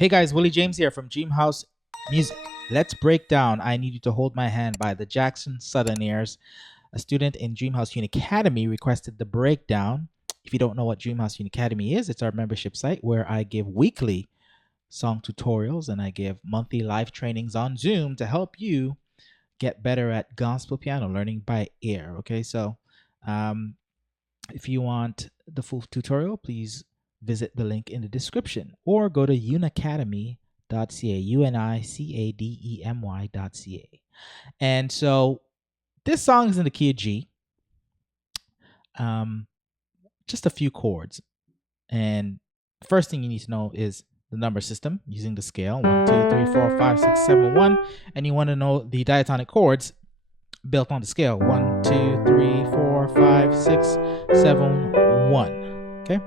Hey guys, Willie James here from DreamHouse Music. Let's break down I Need You to Hold My Hand by the Jackson Southernaires. A student in DreamHouse unicademy requested the breakdown. If you don't know what DreamHouse unicademy is, it's our membership site where I give weekly song tutorials and I give monthly live trainings on Zoom to help you get better at gospel piano, learning by ear. Okay, so if you want the full tutorial, please visit the link in the description or go to unicademy.ca, unicademy.ca. And so this song is in the key of G, just a few chords. And first thing you need to know is the number system using the scale 1, 2, 3, 4, 5, 6, 7, 1. And you want to know the diatonic chords built on the scale 1, 2, 3, 4, 5, 6, 7, 1. Okay.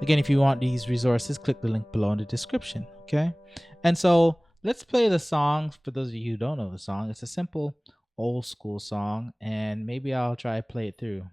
Again, if you want these resources, click the link below in the description. Okay. And so let's play the song. For those of you who don't know the song, it's a simple old school song, and maybe I'll try to play it through.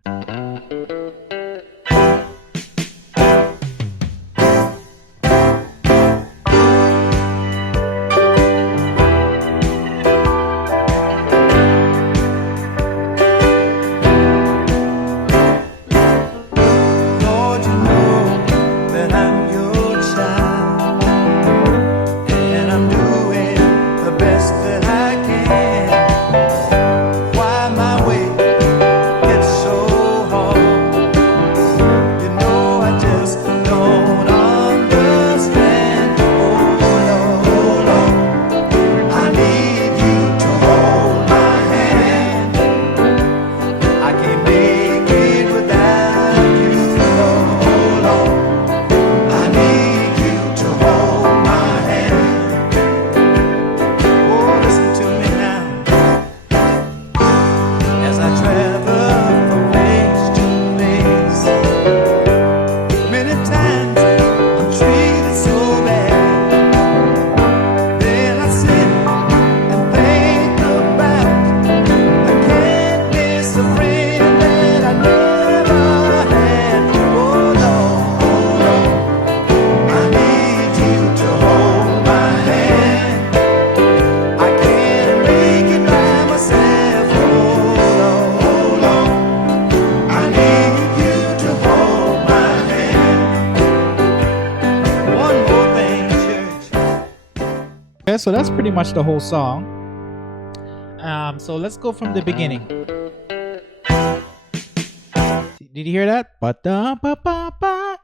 Okay, so that's pretty much the whole song. So let's go from the beginning. Did you hear that? Ba-da-ba-ba-ba.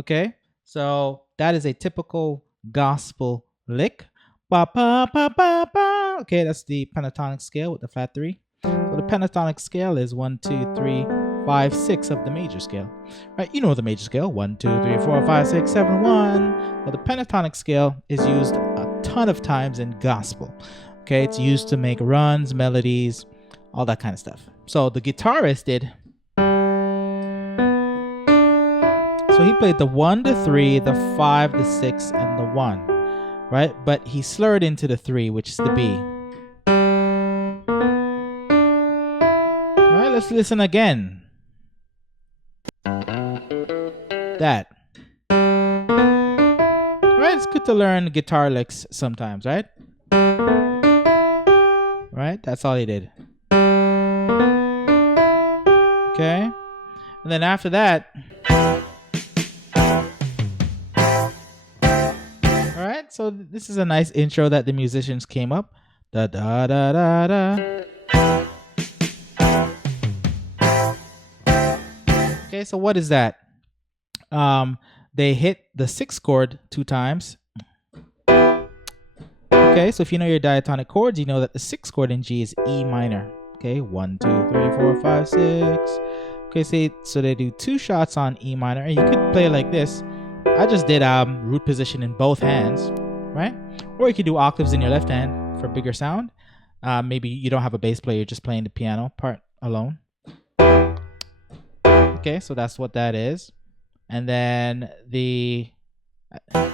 Okay, so that is a typical gospel lick. Ba-ba-ba-ba-ba. Okay, that's the pentatonic scale with the flat 3. So the pentatonic scale is 1, 2, 3, 5, 6 of the major scale. Right, you know the major scale. 1, 2, 3, 4, 5, 6, 7, 1. Well, the pentatonic scale is used a ton of times in gospel. Okay, it's used to make runs, melodies, all that kind of stuff. So the guitarist did. So he played the 1, the 3, the 5, the 6, and the 1. Right? But he slurred into the 3, which is the B. All right, let's listen again. That. Right, it's good to learn guitar licks sometimes, right? Right, that's all he did. Okay, and then after that, all right. So this is a nice intro that the musicians came up. Da da da da da. Okay, so what is that? They hit the 6th chord 2 times. Okay, so if you know your diatonic chords, you know that the 6th chord in G is E minor. Okay, 1, 2, 3, 4, 5, 6. Okay, so they do 2 shots on E minor, and you could play like this. I just did root position in both hands, right? Or you could do octaves in your left hand for bigger sound. Maybe you don't have a bass player, you're just playing the piano part alone. Okay, so that's what that is. And then I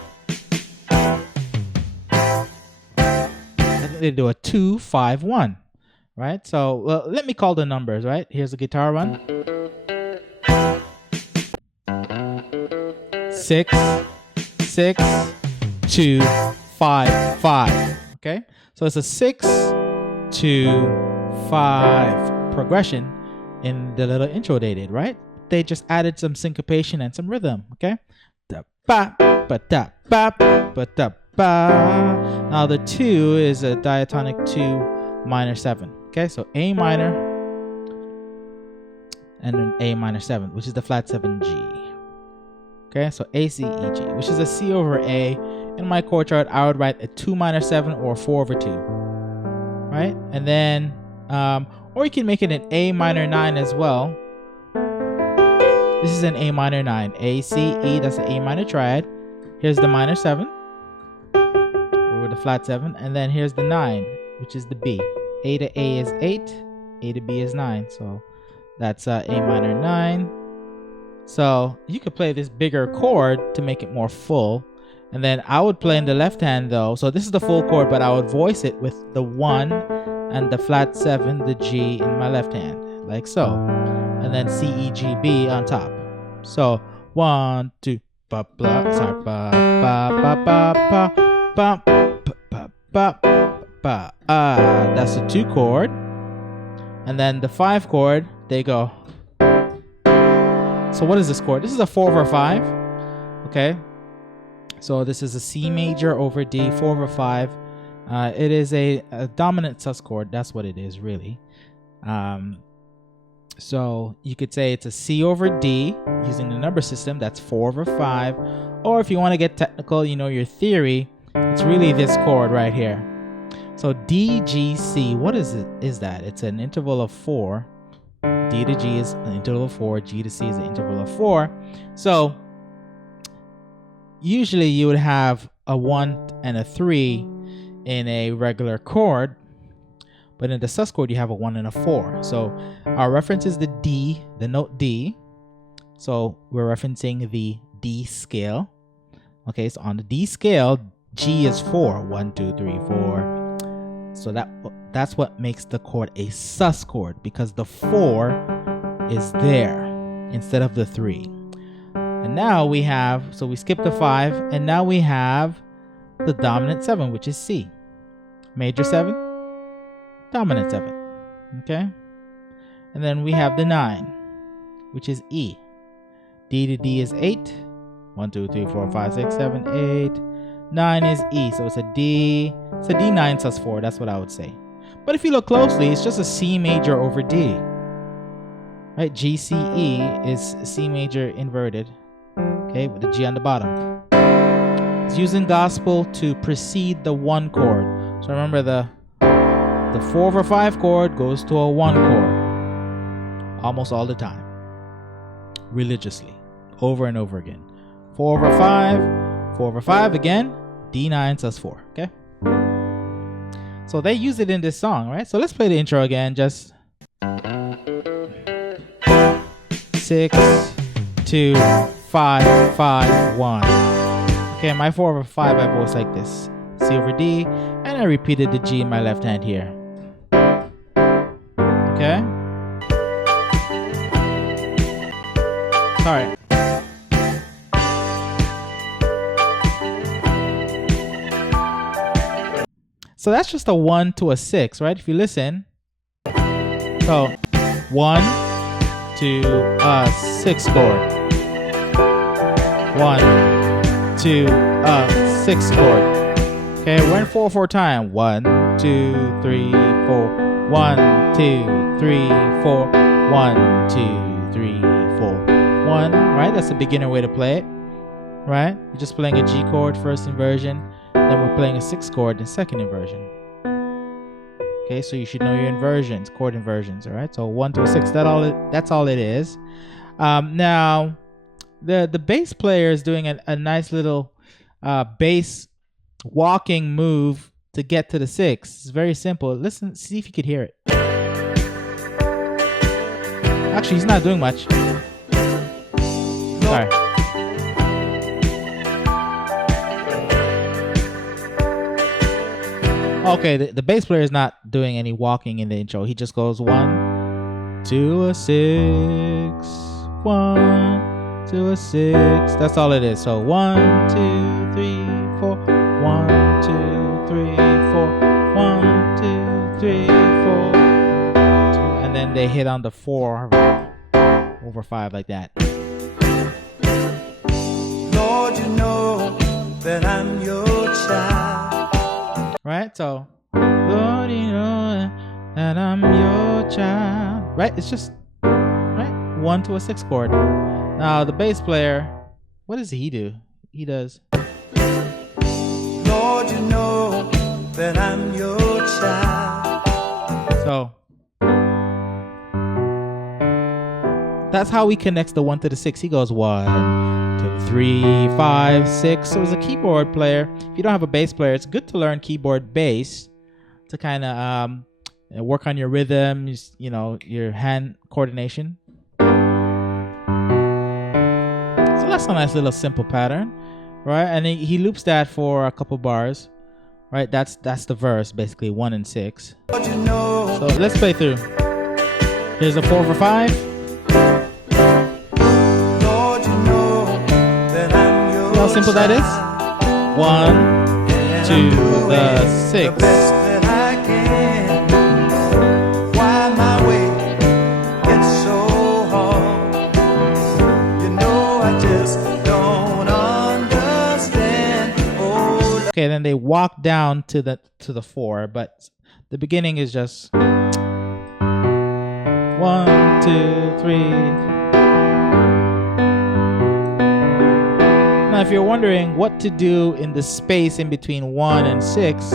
think they do a 2, 5, 1, right? So well, let me call the numbers, right? Here's the guitar one. 6, 6, 2, 5, 5. Okay, so it's a 6, 2, 5 progression in the little intro they did, right? They just added some syncopation and some rhythm. Okay, da ba ba da ba ba da ba. Now the 2 is a diatonic 2 minor 7. Okay, so A minor and then A minor 7, which is the flat 7 G. Okay, so A, C, E, G, which is a C over A. In my chord chart, I would write a 2 minor 7 or 4 over 2, right? And then, or you can make it an A minor 9 as well. This is an A minor 9. A, C, E, that's an A minor triad. Here's the minor 7, or the flat 7. And then here's the 9, which is the B. A to A is 8, A to B is 9. So that's A minor 9. So you could play this bigger chord to make it more full. And then I would play in the left hand though. So this is the full chord, but I would voice it with the 1 and the flat 7, the G in my left hand, like so. And then C, E, G, B on top. So 1, 2, ba, ba, sorry, ba, ba, ba, ba, ba, ba, ba, ba, ba, ba. That's the 2 chord. And then the 5 chord, they go. So what is this chord? This is a 4 over 5. Okay. So this is a C major over D, 4 over 5. It is a dominant sus chord. That's what it is, really. So you could say it's a C over D using the number system. That's 4 over 5. Or if you want to get technical, you know your theory, it's really this chord right here. So D, G, C. What is it? Is that? It's an interval of 4. D to G is an interval of 4. G to C is an interval of 4. So usually you would have a 1 and a 3 in a regular chord, but in the sus chord you have a 1 and a 4. So our reference is the D, the note D. So we're referencing the D scale. Okay, so on the D scale, G is 4. 1, 2, 3, 4. So that's what makes the chord a sus chord, because the 4 is there instead of the 3. And now we have, so we skipped the 5, and now we have the dominant 7, which is C. Major 7, dominant 7. Okay? And then we have the 9, which is E. D to D is 8. 1, 2, 3, 4, 5, 6, 7, 8. 9 is E, so it's a D. It's a D9 sus 4, that's what I would say. But if you look closely, it's just a C major over D. Right? G, C, E is C major inverted. Okay, with the G on the bottom. It's using gospel to precede the 1 chord. So remember the 4 over 5 chord goes to a 1 chord almost all the time, religiously, over and over again. 4 over 5, 4 over 5 again, D9 sus 4. Okay, so they use it in this song, right? So let's play the intro again. Just 6, 2, 5, 5, 1. Okay, my 4 over 5 I voice like this. C over D, and I repeated the G in my left hand here. Okay? Sorry. So that's just a 1 to a 6, right? If you listen. So 1 to a 6 chord. 1, 2, 6 chord. Okay, we're in 4/4 time. 1, 2, 3, 4. 1, 2, 3, 4. 1, 2, 3, 4. 1. Right? That's the beginner way to play it. Right? You're just playing a G chord first inversion. Then we're playing a 6 chord in second inversion. Okay, so you should know your inversions, chord inversions. All right. So 1 to a 6. That's all it is. Now. The bass player is doing a nice little bass walking move to get to the 6. It's very simple. Listen, see if you could hear it. Actually, he's not doing much. Sorry. Okay, the bass player is not doing any walking in the intro. He just goes 1 to a 6, 1 to a 6. That's all it is. So 1, 2, 3, 4, 2, 3, 4. 1, 2, 3, 4. 2, and then they hit on the 4 over 5 like that. Lord, you know that I'm your child. Right? So, Lord, you know that I'm your child. Right? It's just, right? 1 to a 6 chord. Now, the bass player, what does he do? He does. Lord, you know that I'm your child. So, that's how he connects the 1 to the 6. He goes 1, 2, 3, 5, 6. So as a keyboard player, if you don't have a bass player, it's good to learn keyboard bass to kind of work on your rhythms, you know, your hand coordination. So that's a nice little simple pattern, right? And he loops that for a couple bars, right? That's the verse, basically 1 and 6. Lord, you know. So let's play through. Here's a 4 over 5. Lord, you know that I'm your See how simple that is? 1 to the 6. the best that I can. Why my way gets so hard? You know I just don't understand. Oh, Okay, then they walk down to the 4, but the beginning is just 1, 2, 3. Now, if you're wondering what to do in the space in between 1 and 6,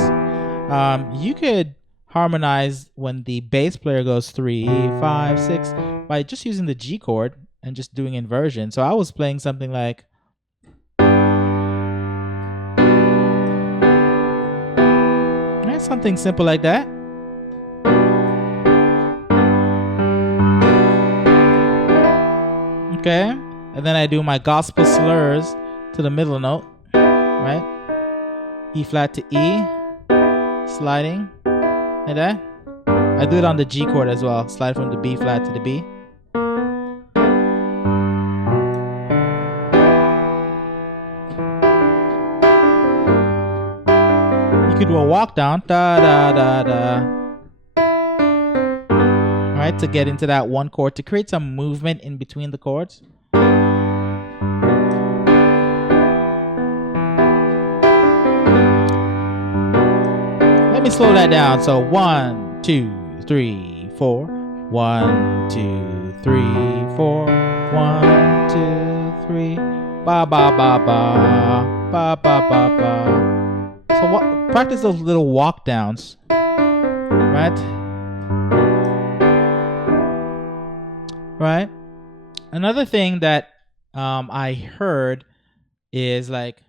you could harmonize when the bass player goes 3, 5, 6 by just using the G chord and just doing inversion. So I was playing something like, right, something simple like that. Okay, and then I do my gospel slurs to the middle note, right? E flat to E, sliding like that. I do it on the G chord as well, slide from the B flat to the B. You could do a walk down, da da da da, right, to get into that 1 chord, to create some movement in between the chords. Let me slow that down. So 1, 2, 3, 4. 1, 2, 3, 4. 1, 2, 3. Ba ba ba ba ba ba ba ba. So practice those little walk downs, right? Right. Another thing that I heard is like